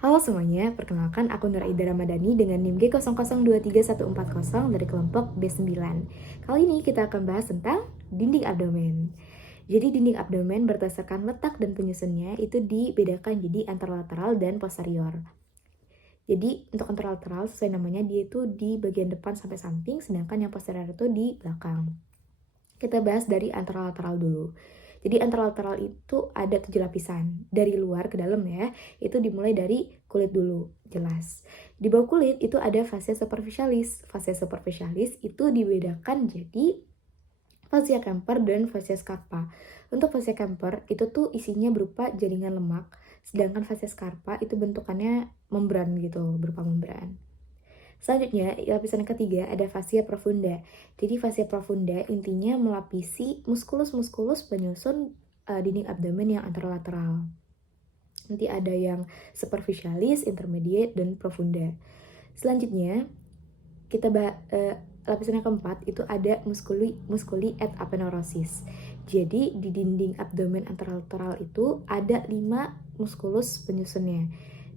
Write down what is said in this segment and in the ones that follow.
Halo semuanya, perkenalkan aku Nur Aida Ramadhani dengan NIM G00234140 dari kelompok B9. Kali ini kita akan bahas tentang dinding abdomen. Jadi dinding abdomen berdasarkan letak dan penyusunnya itu dibedakan jadi anterolateral dan posterior. Jadi untuk anterolateral sesuai namanya dia itu di bagian depan sampai samping, sedangkan yang posterior itu di belakang. Kita bahas dari anterolateral dulu. Jadi anterolateral itu ada 7 lapisan. Dari luar ke dalam ya, itu dimulai dari kulit dulu, jelas. Di bawah kulit itu ada fascia superficialis. Fascia superficialis itu dibedakan jadi fascia Kemper dan fascia scarpa. Untuk fascia Kemper itu tuh isinya berupa jaringan lemak, sedangkan fascia scarpa itu bentukannya membran gitu, berupa membran. Selanjutnya, lapisan ketiga ada fascia profunda. Jadi fascia profunda intinya melapisi muskulus-muskulus penyusun dinding abdomen yang anterolateral. Nanti ada yang superficialis, intermediate, dan profunda. Selanjutnya, kita lapisan yang keempat itu ada musculi et aponeurosis. Jadi di dinding abdomen anterolateral itu ada 5 muskulus penyusunnya.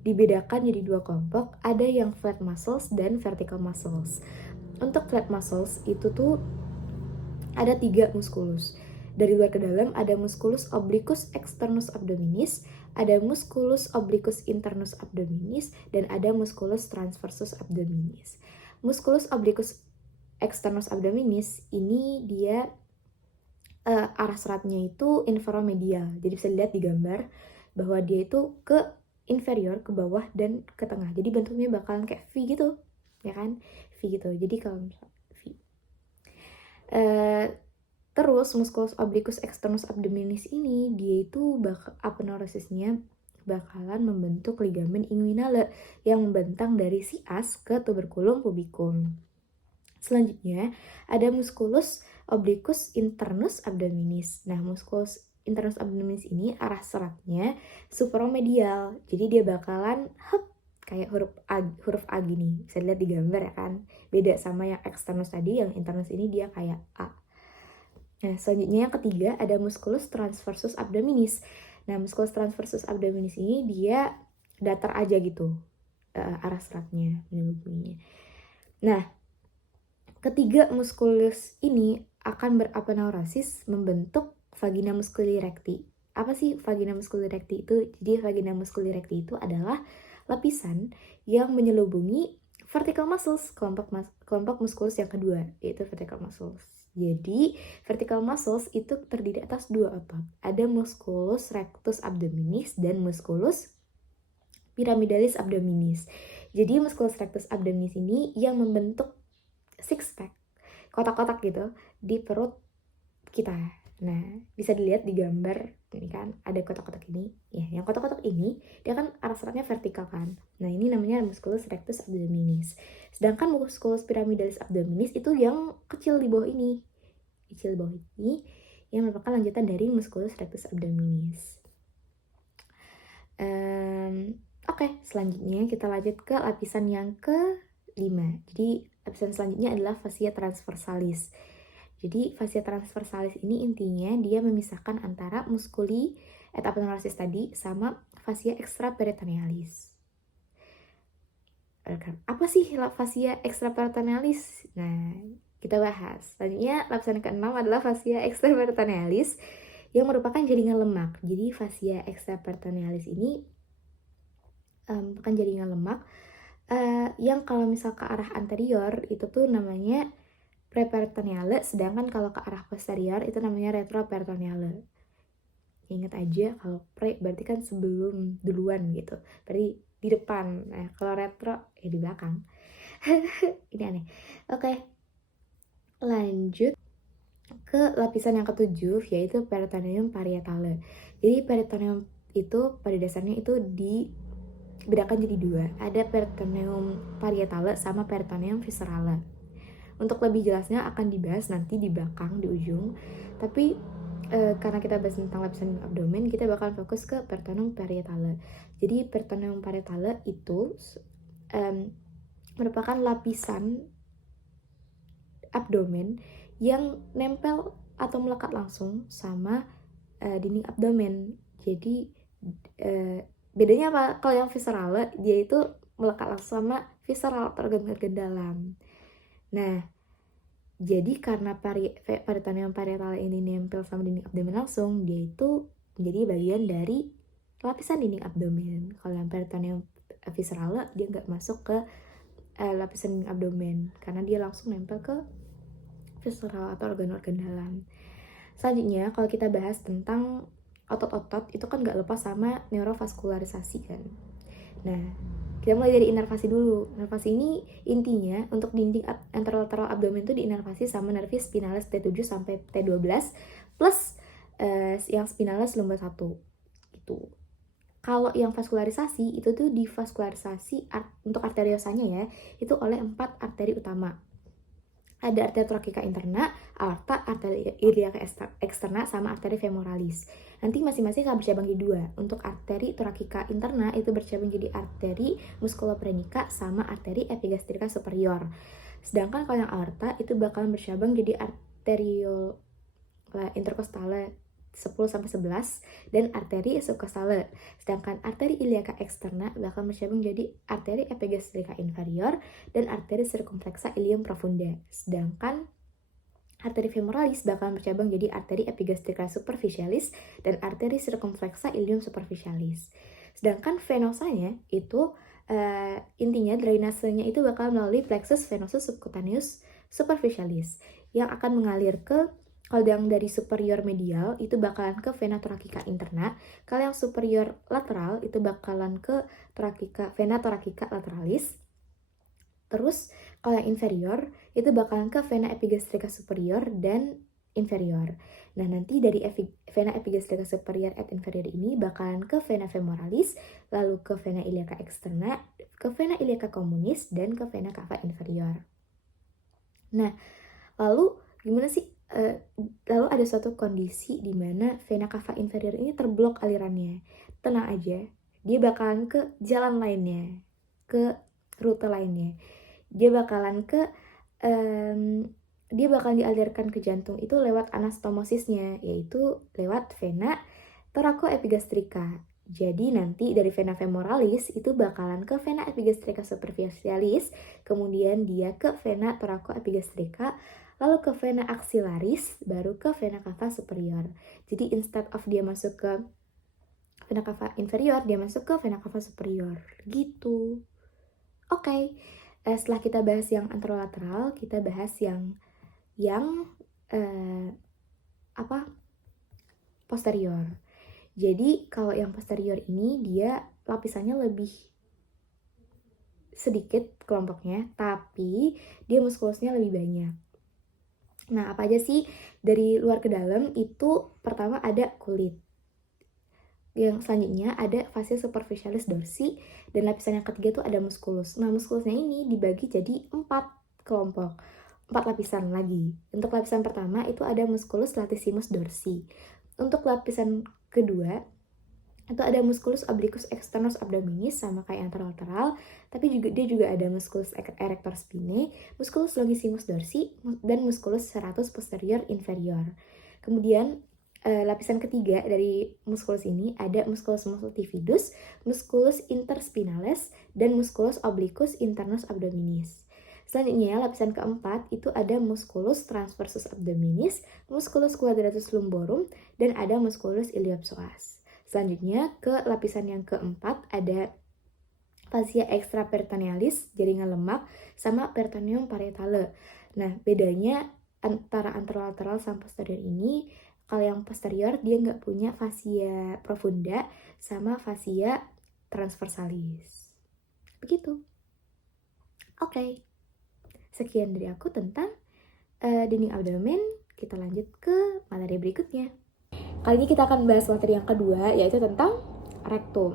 Dibedakan jadi 2 kelompok, ada yang flat muscles dan vertical muscles. Untuk flat muscles itu tuh ada 3 muskulus. Dari luar ke dalam ada musculus obliquus externus abdominis, ada musculus obliquus internus abdominis, dan ada musculus transversus abdominis. Musculus obliquus externus abdominis ini dia arah seratnya itu inferomedial. Jadi bisa dilihat di gambar bahwa dia itu ke inferior, ke bawah, dan ke tengah. Jadi bentuknya bakalan kayak V gitu, ya kan? V gitu. Jadi kalau misalnya V. Terus musculus obliquus externus abdominis ini dia itu aponeurosisnya bakalan membentuk ligamen inguinale yang membentang dari sias ke tuberculum pubicum. Selanjutnya ada musculus obliquus internus abdominis. Nah, musculus internus abdominis ini arah seratnya supromedial. Jadi dia bakalan kayak huruf A gini. Bisa dilihat di gambar ya kan. Beda sama yang externus tadi, yang internus ini dia kayak A. Nah, selanjutnya yang ketiga ada musculus transversus abdominis. Nah, musculus transversus abdominis ini dia datar aja gitu arah seratnya, bunyinya. Nah, ketiga muskulus ini akan beraponeurosis membentuk vagina musculi recti. Apa sih vagina musculi recti itu? Jadi vagina musculi recti itu adalah lapisan yang menyelubungi vertical muscles, kelompok musculus yang kedua, yaitu vertical muscles. Jadi, vertical muscles itu terdiri atas 2 otot. Ada musculus rectus abdominis dan musculus pyramidalis abdominis. Jadi, musculus rectus abdominis ini yang membentuk six pack, kotak-kotak gitu di perut kita. Nah, bisa dilihat di gambar ini kan, ada kotak-kotak ini. Ya, yang kotak-kotak ini dia kan arah seratnya vertikal kan. Nah, ini namanya musculus rectus abdominis. Sedangkan musculus pyramidalis abdominis itu yang kecil di bawah ini. Kecil di bawah ini yang merupakan lanjutan dari musculus rectus abdominis. Oke, selanjutnya kita lanjut ke lapisan yang ke-5. Jadi lapisan selanjutnya adalah fascia transversalis. Jadi fascia transversalis ini intinya dia memisahkan antara musculi et aponeurosis tadi sama fascia extraperitonealis. Apa sih fascia extraperitonealis? Nah, kita bahas. Selanjutnya lapisan ke-6 adalah fascia extraperitonealis yang merupakan jaringan lemak. Jadi fascia extraperitonealis ini bukan jaringan lemak yang kalau misal ke arah anterior itu tuh namanya preperitoneale, sedangkan kalau ke arah posterior itu namanya retroperitoneale. Ingat aja kalau pre berarti kan sebelum, duluan gitu, berarti di depan. Nah, kalau retro ya di belakang. Ini aneh. Oke, lanjut ke lapisan yang ketujuh, yaitu peritoneum parietale. Jadi peritoneum itu pada dasarnya itu dibedakan jadi 2. Ada peritoneum parietale sama peritoneum viscerale. Untuk lebih jelasnya akan dibahas nanti di belakang, di ujung. Tapi karena kita bahas tentang lapisan abdomen, kita bakal fokus ke peritoneum parietale. Jadi peritoneum parietale itu merupakan lapisan abdomen yang nempel atau melekat langsung sama dinding abdomen. Jadi Bedanya apa? Kalau yang visceral dia itu melekat langsung sama visceral atau organ-organ dalam. Nah, jadi karena peritoneum parietal ini nempel sama dinding abdomen langsung, dia itu menjadi bagian dari lapisan dinding abdomen. Kalau yang peritoneum visceral dia nggak masuk ke lapisan dinding abdomen karena dia langsung nempel ke visceral atau organ-organ dalam. Selanjutnya, kalau kita bahas tentang otot-otot, itu kan nggak lepas sama neurovaskularisasi kan. Nah, kita mulai dari inervasi dulu. Inervasi ini intinya untuk dinding anterolateral abdomen itu diinervasi sama nervis spinalis T7 sampai T12 plus yang spinalis lumbar 1 gitu. Kalau yang vaskularisasi itu tuh divaskularisasi untuk arteriosanya ya, itu oleh 4 arteri utama. Ada arteri thoracica interna, aorta, arteri iliaca externa, sama arteri femoralis. Nanti masing-masing akan bercabang jadi 2. Untuk arteri thoracica interna itu bercabang jadi arteri musculoprenica sama arteri epigastrika superior. Sedangkan kalau yang aorta itu bakalan bercabang jadi arteriole intercostale 10-11 dan arteri subcostale. Sedangkan arteri iliaca externa bakal bercabang jadi arteri epigastrika inferior dan arteri circumflexa ilium profunda. Sedangkan arteri femoralis bakal bercabang jadi arteri epigastrika superficialis dan arteri circumflexa ilium superficialis. Sedangkan venosanya itu intinya drainasenya itu bakal melalui plexus venosus subcutaneus superficialis yang akan mengalir ke, kalau yang dari superior medial itu bakalan ke vena thoracica interna, kalau yang superior lateral itu bakalan ke vena thoracica lateralis. Terus kalau yang inferior itu bakalan ke vena epigastrika superior dan inferior. Nah, nanti dari vena epigastrika superior et inferior ini bakalan ke vena femoralis, lalu ke vena iliaca externa, ke vena iliaca communis, dan ke vena cava inferior. Nah, lalu gimana sih? Lalu ada suatu kondisi di mana vena cava inferior ini terblok alirannya. Tenang aja, dia bakalan ke jalan lainnya, ke rute lainnya. Dia bakalan dialirkan ke jantung itu lewat anastomosisnya, yaitu lewat vena thoracoepigastrika. Jadi nanti dari vena femoralis itu bakalan ke vena epigastrika superficialis, kemudian dia ke vena thoracoepigastrika, lalu ke vena axillaris, baru ke vena cava superior. Jadi instead of dia masuk ke vena cava inferior, dia masuk ke vena cava superior. Gitu. Oke. Setelah kita bahas yang anterolateral, kita bahas yang posterior. Jadi kalau yang posterior ini dia lapisannya lebih sedikit kelompoknya, tapi dia muskulusnya lebih banyak. Nah, apa aja sih dari luar ke dalam? Itu pertama ada kulit. Yang selanjutnya ada fascia superficialis dorsi, dan lapisan yang ketiga tuh ada musculus. Nah, muskulusnya ini dibagi jadi 4 kelompok, 4 lapisan lagi. Untuk lapisan pertama itu ada musculus latissimus dorsi. Untuk lapisan kedua itu ada musculus obliquus externus abdominis, sama kayak anterolateral, tapi dia juga ada musculus erector spinae, musculus longissimus dorsi, dan musculus serratus posterior inferior. Kemudian lapisan ketiga dari musculus ini ada musculus multifidus, musculus interspinalis, dan musculus obliquus internus abdominis. Selanjutnya, lapisan keempat itu ada musculus transversus abdominis, musculus quadratus lumborum, dan ada musculus iliopsoas. Selanjutnya, ke lapisan yang keempat ada fascia extraperitonealis, jaringan lemak, sama peritoneum parietale. Nah, bedanya antara anterolateral sama posterior ini, kalau yang posterior dia nggak punya fascia profunda sama fascia transversalis. Begitu. Oke. Sekian dari aku tentang dinding abdomen. Kita lanjut ke materi berikutnya. Kali ini kita akan bahas materi yang kedua, yaitu tentang rektum.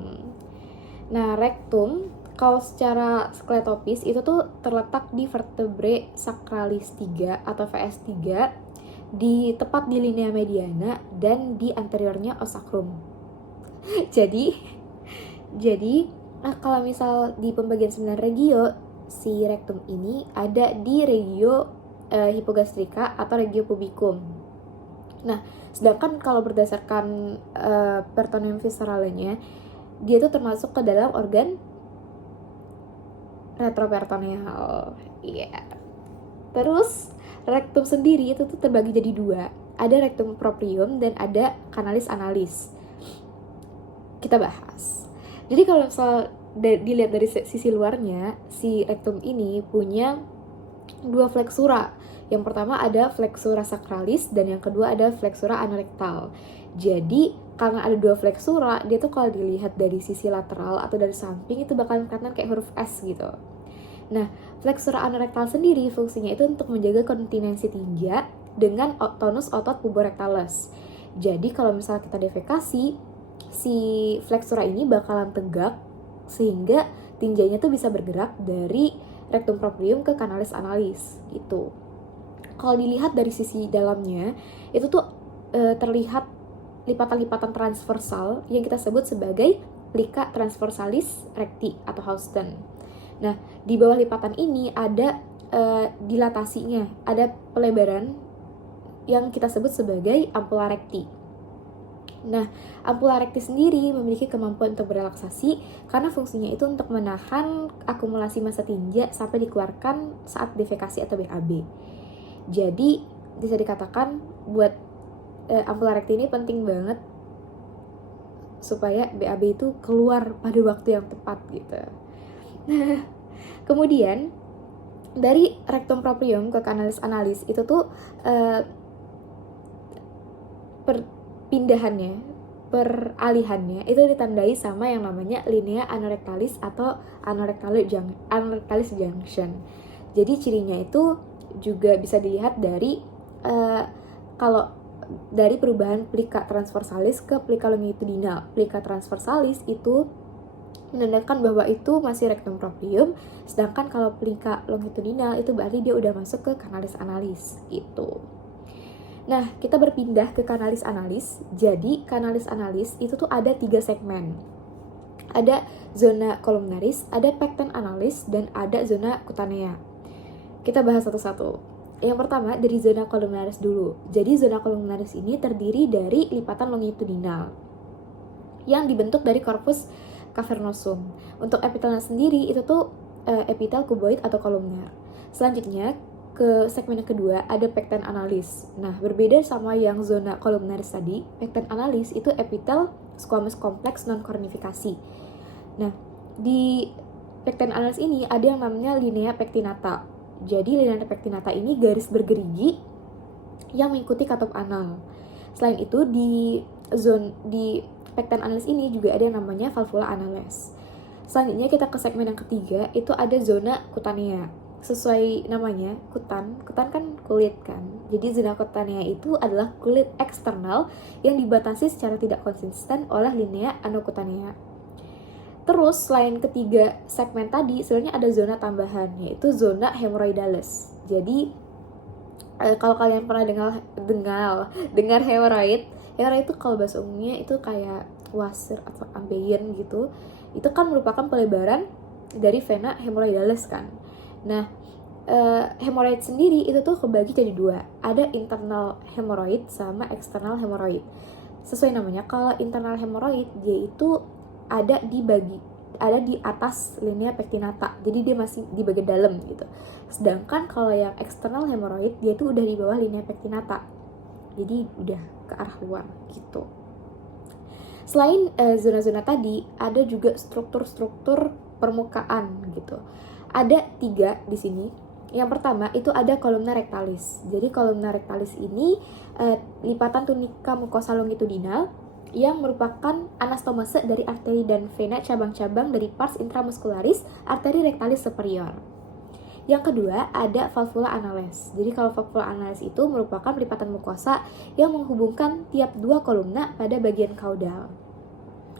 Nah, rektum kalau secara skletopis itu tuh terletak di vertebrae sacralis 3 atau VS3, tepat di linea mediana dan di anteriornya os sacrum. jadi kalau misal di pembagian 9 regio, si rektum ini ada di regio hipogastrika atau regio pubicum. Nah, sedangkan kalau berdasarkan peritoneum visceralnya dia itu termasuk ke dalam organ retroperitoneal. Iya. Terus rektum sendiri itu tuh terbagi jadi dua. Ada rektum proprium dan ada canalis analis. Kita bahas. Jadi kalau misal dilihat dari sisi luarnya, si rektum ini punya dua fleksura. Yang pertama ada flexura sacralis dan yang kedua ada flexura anorektal. Jadi karena ada dua fleksura, dia tuh kalau dilihat dari sisi lateral atau dari samping itu bakal kelihatan kayak huruf S gitu. Nah, flexura anorektal sendiri fungsinya itu untuk menjaga kontinensi tinja dengan tonus otot puborectalis. Jadi kalau misalnya kita defekasi, si flexura ini bakalan tegak sehingga tinjanya tuh bisa bergerak dari rectum proprium ke canalis analis gitu. Kalau dilihat dari sisi dalamnya, itu tuh terlihat lipatan-lipatan transversal yang kita sebut sebagai plica transversalis recti atau Houston. Nah, di bawah lipatan ini ada dilatasinya, ada pelebaran yang kita sebut sebagai ampula recti. Nah, ampula recti sendiri memiliki kemampuan untuk berelaksasi karena fungsinya itu untuk menahan akumulasi massa tinja sampai dikeluarkan saat defekasi atau BAB. Jadi, bisa dikatakan buat ampula recti ini penting banget supaya BAB itu keluar pada waktu yang tepat gitu. Nah, kemudian dari rectum proprium ke canalis analis itu tuh peralihannya itu ditandai sama yang namanya linea anorectalis atau anorectalis junction. Jadi cirinya itu juga bisa dilihat dari kalau dari perubahan plica transversalis ke plica longitudinal. Plica transversalis itu menandakan bahwa itu masih rectum proprium, sedangkan kalau plica longitudinal itu berarti dia udah masuk ke canalis analis gitu. Nah, kita berpindah ke canalis analis. Jadi, canalis analis itu tuh ada 3 segmen. Ada zona columnaris, ada pecten analis, dan ada zona cutanea. Kita bahas satu-satu. Yang pertama dari zona columnaris dulu. Jadi zona columnaris ini terdiri dari lipatan longitudinal yang dibentuk dari corpus cavernosum. Untuk epitelnya sendiri itu tuh epitel kuboid atau kolumnar. Selanjutnya ke segmen yang kedua ada pecten analis. Nah, berbeda sama yang zona columnaris tadi, pecten analis itu epitel squamous kompleks non kornifikasi. Nah, di pecten analis ini ada yang namanya linea pectinata. Jadi linea pectinata ini garis bergerigi yang mengikuti katup anal. Selain itu di pecten analis ini juga ada yang namanya valvula anales. Selanjutnya kita ke segmen yang ketiga, itu ada zona cutanea. Sesuai namanya, kutan kan kulit kan. Jadi zona cutanea itu adalah kulit eksternal yang dibatasi secara tidak konsisten oleh linea anocutanea. Terus selain ketiga segmen tadi, sebenarnya ada zona tambahan, yaitu zona hemorrhoidalis. Jadi kalau kalian pernah dengar hemorrhoid itu kalau bahasa umumnya itu kayak wasir atau ambeien gitu. Itu kan merupakan pelebaran dari vena hemorrhoidalis kan. Nah, hemorrhoid sendiri itu tuh kebagi jadi dua. Ada internal hemorrhoid sama external hemorrhoid. Sesuai namanya, kalau internal hemorrhoid dia itu ada di atas linea pectinata, jadi dia masih di bagian dalam gitu. Sedangkan kalau yang external hemorrhoid dia itu udah di bawah linea pectinata, jadi udah ke arah luar gitu. Selain zona-zona tadi, ada juga struktur-struktur permukaan gitu. Ada 3 di sini. Yang pertama itu ada columna rectalis. Jadi columna rectalis ini lipatan tunika mukosa longitudinal yang merupakan anastomose dari arteri dan vena cabang-cabang dari pars intramuscularis arteri rectalis superior. Yang kedua ada valvula anales. Jadi kalau valvula anales itu merupakan lipatan mukosa yang menghubungkan tiap 2 kolumna pada bagian kaudal.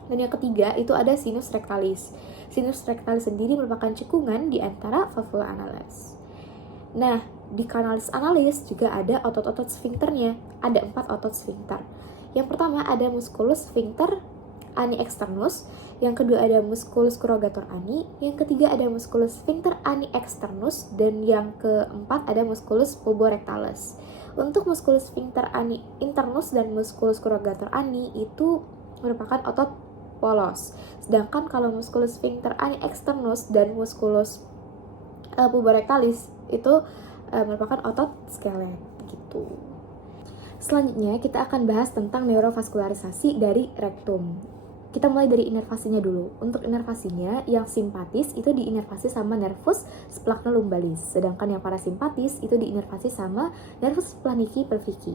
Dan yang ketiga itu ada sinus rectalis. Sinus rectalis sendiri merupakan cekungan di antara valvula anales. Nah, di canalis analis juga ada otot-otot sfinkternya. Ada 4 otot sfinkter. Yang pertama ada musculus sphincter ani externus, yang kedua ada musculus corrugator ani, yang ketiga ada musculus sphincter ani externus, dan yang keempat ada musculus puborectalis. Untuk musculus sphincter ani internus dan musculus corrugator ani itu merupakan otot polos. Sedangkan kalau musculus sphincter ani externus dan musculus puborectalis itu merupakan otot skelet gitu. Selanjutnya kita akan bahas tentang neurovaskularisasi dari rektum. Kita mulai dari inervasinya dulu. Untuk inervasinya, yang simpatis itu diinervasi sama nervus splachno-lumbalis, sedangkan yang parasimpatis itu diinervasi sama nervus planifi pelvici.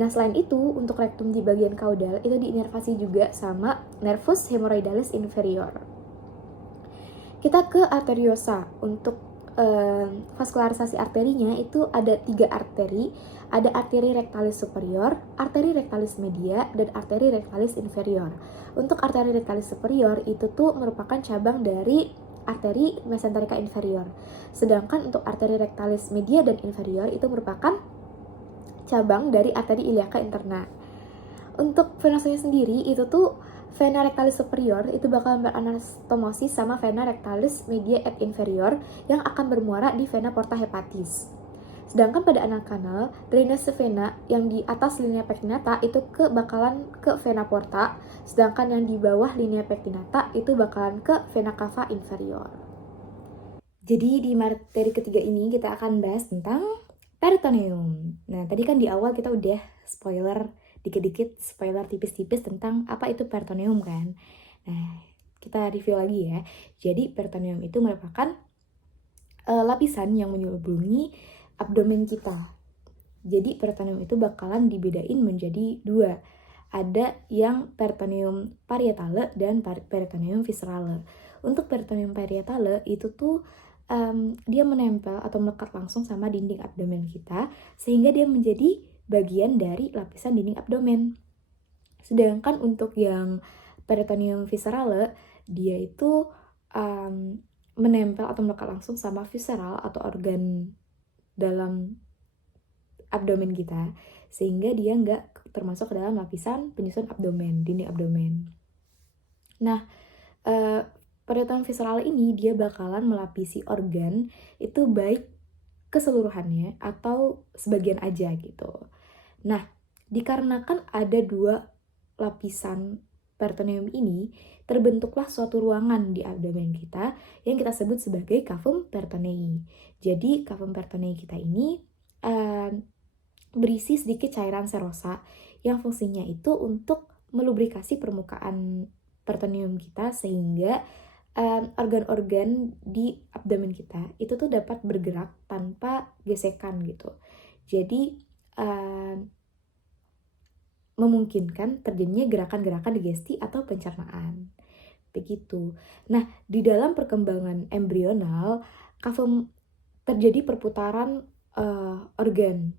Nah, selain itu, untuk rektum di bagian kaudal itu diinervasi juga sama nervus hemorrhoidalis inferior. Kita ke arteriosa. Untuk vaskularisasi arterinya itu ada 3 arteri. Ada arteri rectalis superior, arteri rectalis media, dan arteri rectalis inferior. Untuk arteri rectalis superior itu tuh merupakan cabang dari arteri mesenterica inferior. Sedangkan untuk arteri rectalis media dan inferior itu merupakan cabang dari arteri iliaca interna. Untuk venasanya sendiri itu tuh vena rectalis superior itu bakal beranastomosis sama vena rectalis media et inferior yang akan bermuara di vena porta hepatis. Sedangkan pada anal kanal, drainase vena yang di atas linea pectinata itu bakalan ke vena porta, sedangkan yang di bawah linea pectinata itu bakalan ke vena cava inferior. Jadi di materi ketiga ini kita akan bahas tentang peritoneum. Nah, tadi kan di awal kita udah spoiler dikit-dikit, spoiler tipis-tipis tentang apa itu peritoneum kan. Nah, kita review lagi ya. Jadi peritoneum itu merupakan lapisan yang menyelubungi abdomen kita. Jadi peritoneum itu bakalan dibedain menjadi 2. Ada yang peritoneum parietale dan peritoneum viscerale. Untuk peritoneum parietale itu tuh dia menempel atau melekat langsung sama dinding abdomen kita, sehingga dia menjadi bagian dari lapisan dinding abdomen. Sedangkan untuk yang peritoneum viscerale, dia itu menempel atau melekat langsung sama visceral atau organ dalam abdomen kita, sehingga dia nggak termasuk ke dalam lapisan penyusun abdomen, dinding abdomen. Nah, peritoneum visceral ini dia bakalan melapisi organ itu baik keseluruhannya atau sebagian aja gitu. Nah, dikarenakan ada 2 lapisan peritoneum ini, terbentuklah suatu ruangan di abdomen kita yang kita sebut sebagai cavum peritonei. Jadi, cavum peritonei kita ini berisi sedikit cairan serosa yang fungsinya itu untuk melubrikasi permukaan peritoneum kita, sehingga organ-organ di abdomen kita itu tuh dapat bergerak tanpa gesekan gitu. Jadi memungkinkan terjadinya gerakan-gerakan digesti atau pencernaan. Begitu. Nah, di dalam perkembangan embrional, terjadi perputaran organ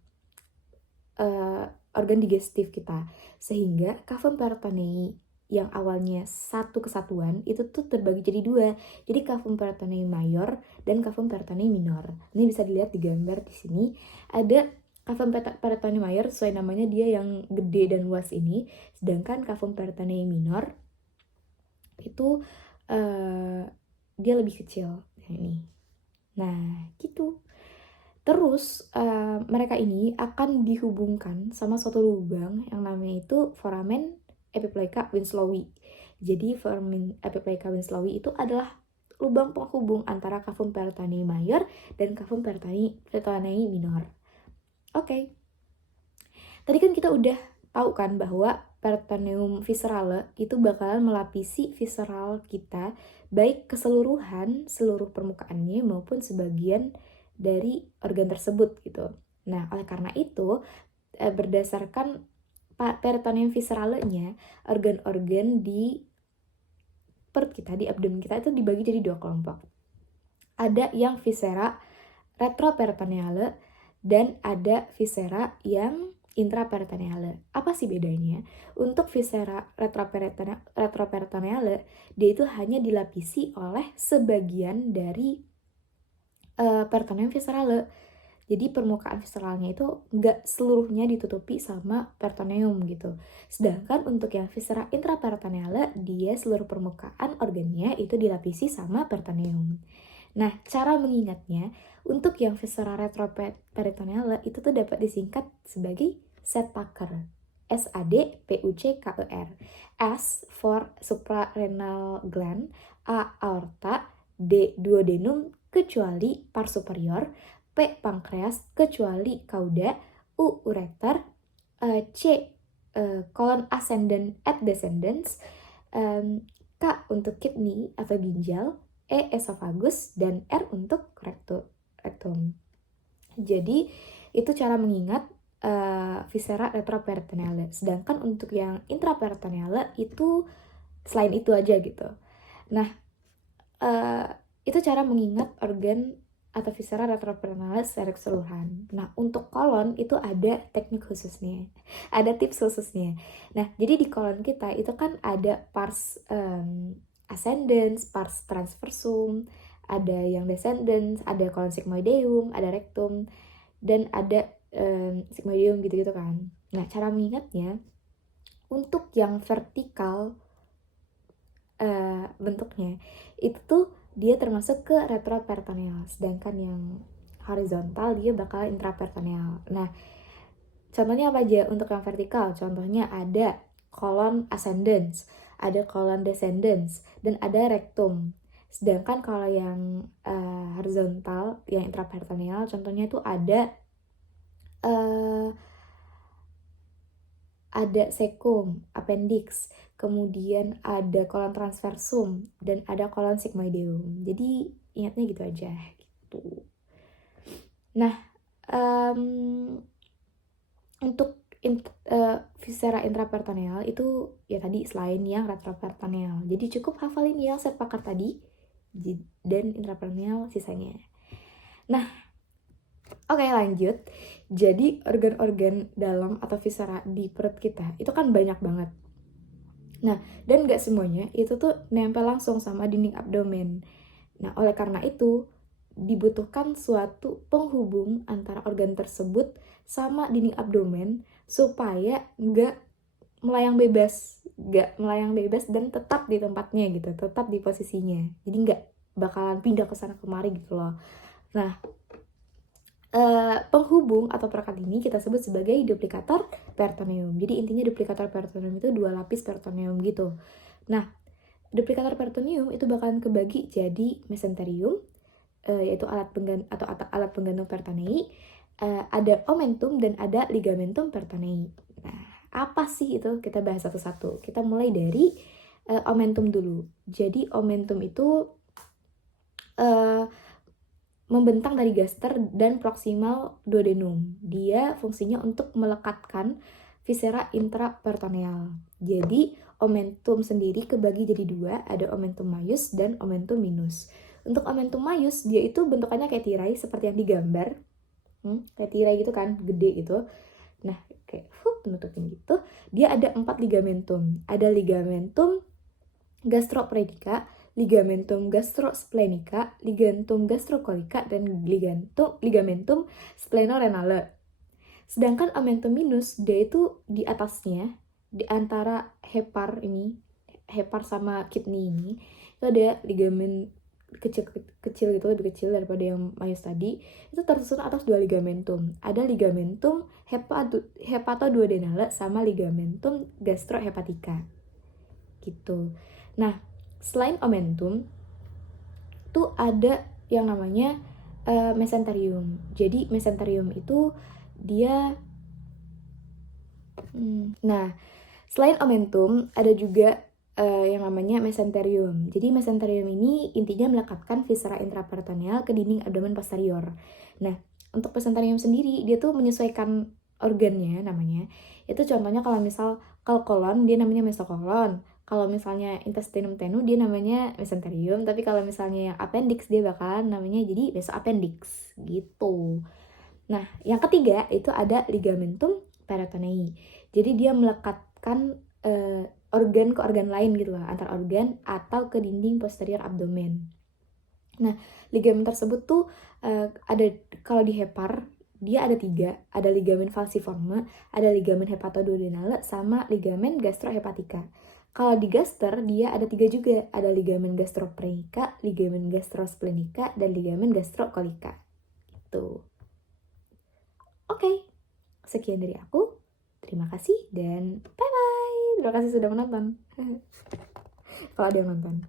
digestif kita, sehingga cavum peritonei yang awalnya satu kesatuan itu tuh terbagi jadi 2. Jadi cavum peritonei mayor dan cavum peritonei minor. Ini bisa dilihat di gambar di sini. Ada cavum peritonei mayor, sesuai namanya dia yang gede dan luas ini. Sedangkan cavum peritonei minor itu dia lebih kecil ini. Nah, gitu. Terus mereka ini akan dihubungkan sama suatu lubang yang namanya itu foramen epipleika Winslowi. Jadi foramen epipleika Winslowi itu adalah lubang penghubung antara cavum peritonei mayor dan cavum peritonei minor. Oke. Tadi kan kita udah tahu kan bahwa peritoneum viscerale itu bakalan melapisi visceral kita baik keseluruhan, seluruh permukaannya maupun sebagian dari organ tersebut gitu. Nah, oleh karena itu berdasarkan peritoneum visceralenya, organ-organ di perut kita, di abdomen kita itu dibagi jadi 2 kelompok. Ada yang viscera retroperitoneale dan ada viscera yang intraperitoneale. Apa sih bedanya? Untuk viscera retroperitoneale, dia itu hanya dilapisi oleh sebagian dari peritoneum viscerale. Jadi permukaan visceralnya itu nggak seluruhnya ditutupi sama peritoneum gitu. Sedangkan untuk yang viscera intraperitoneale, dia seluruh permukaan organnya itu dilapisi sama peritoneum. Nah, cara mengingatnya, untuk yang viscera retroperitoneale itu tuh dapat disingkat sebagai Sedtaker. SAD PUCKER. S for suprarenal gland, A aorta, D duodenum kecuali pars superior, P pankreas kecuali cauda, U ureter, C colon ascendant at descendens, K untuk kidney atau ginjal, E esophagus, dan R untuk rectum. Jadi itu cara mengingat viscera retroperitoneale. Sedangkan untuk yang intraperitoneale itu selain itu aja gitu. Nah, itu cara mengingat organ atau viscera retroperitoneale secara keseluruhan. Nah, untuk kolon itu ada teknik khususnya, ada tips khususnya. Nah, jadi di kolon kita itu kan ada pars ascendens, pars transversum, ada yang descendens, ada kolon sigmoideum, ada rectum, dan ada sigmoideum gitu-gitu kan. Nah, cara mengingatnya untuk yang vertikal bentuknya itu tuh dia termasuk ke retroperitoneal, sedangkan yang horizontal dia bakal intraperitoneal. Nah, contohnya apa aja untuk yang vertikal? Contohnya ada kolon ascendens, ada kolon descendens, dan ada rectum. Sedangkan kalau yang horizontal, yang intraperitoneal, contohnya itu ada cecum, appendix, kemudian ada kolon transversum, dan ada kolon sigmoideum. Jadi ingatnya gitu aja gitu. Nah, untuk viscera intraperitoneal itu ya tadi selain yang retroperitoneal. Jadi cukup hafalin yang set pakar tadi dan intraperitoneal sisanya. Nah, oke, lanjut. Jadi organ-organ dalam atau viscera di perut kita itu kan banyak banget. Nah, dan gak semuanya itu tuh nempel langsung sama dinding abdomen. Nah, oleh karena itu dibutuhkan suatu penghubung antara organ tersebut sama dinding abdomen supaya gak melayang bebas dan tetap di tempatnya gitu, tetap di posisinya. Jadi gak bakalan pindah ke sana kemari gitu loh. Nah, penghubung atau perekat ini kita sebut sebagai duplikator peritoneum. Jadi intinya duplikator peritoneum itu 2 lapis peritoneum gitu. Nah, duplikator peritoneum itu bakalan kebagi jadi mesenterium, yaitu alat penggantung peritonei, ada omentum dan ada ligamentum peritonei. Nah, apa sih itu? Kita bahas satu-satu. Kita mulai dari omentum dulu. Jadi omentum itu membentang dari gaster dan proximal duodenum. Dia fungsinya untuk melekatkan viscera intraperitoneal. Jadi omentum sendiri kebagi jadi 2, ada omentum maius dan omentum minus. Untuk omentum maius dia itu bentukannya kayak tirai seperti yang digambar, kayak tirai gitu kan, gede gitu. Nah, kayak penutupin gitu. Dia ada 4 ligamentum. Ada ligamentum gastrophrenica, ligamentum gastrosplenica, ligamentum gastrocolica, dan ligamentum splenorenale. Sedangkan omentum minus dia itu di atasnya, di antara hepar sama kidney ini, itu ada ligamen kecil gitu, lebih kecil daripada yang maius tadi. Itu tersusun atas 2 ligamentum. Ada ligamentum hepatoduodenale sama ligamentum gastrohepatica gitu. Nah, selain omentum tuh ada yang namanya mesenterium. Jadi mesenterium itu dia nah, selain omentum ada juga yang namanya mesenterium. Jadi mesenterium ini intinya melekatkan viscera intraperitoneal ke dinding abdomen posterior. Nah, untuk mesenterium sendiri dia tuh menyesuaikan organnya namanya. Itu contohnya kalau kolon dia namanya mesokolon. Kalau misalnya intestinum tenu dia namanya mesenterium, tapi kalau misalnya yang appendix dia bakalan namanya jadi mesoappendix gitu. Nah, yang ketiga itu ada ligamentum peritonei. Jadi dia melekatkan organ ke organ lain gitu lah, antar organ atau ke dinding posterior abdomen. Nah, ligamen tersebut tuh ada kalau di hepar dia ada 3, ada ligamen falciforme, ada ligamen hepatoduodenale, sama ligamen gastrohepatica. Kalau di gaster dia ada 3 juga, ada ligamen gastrophrenica, ligamen gastrosplenica, dan ligamen gastrocolica. Gitu. Oke, sekian dari aku. Terima kasih dan bye-bye. Terima kasih sudah menonton. Kalau ada yang nonton.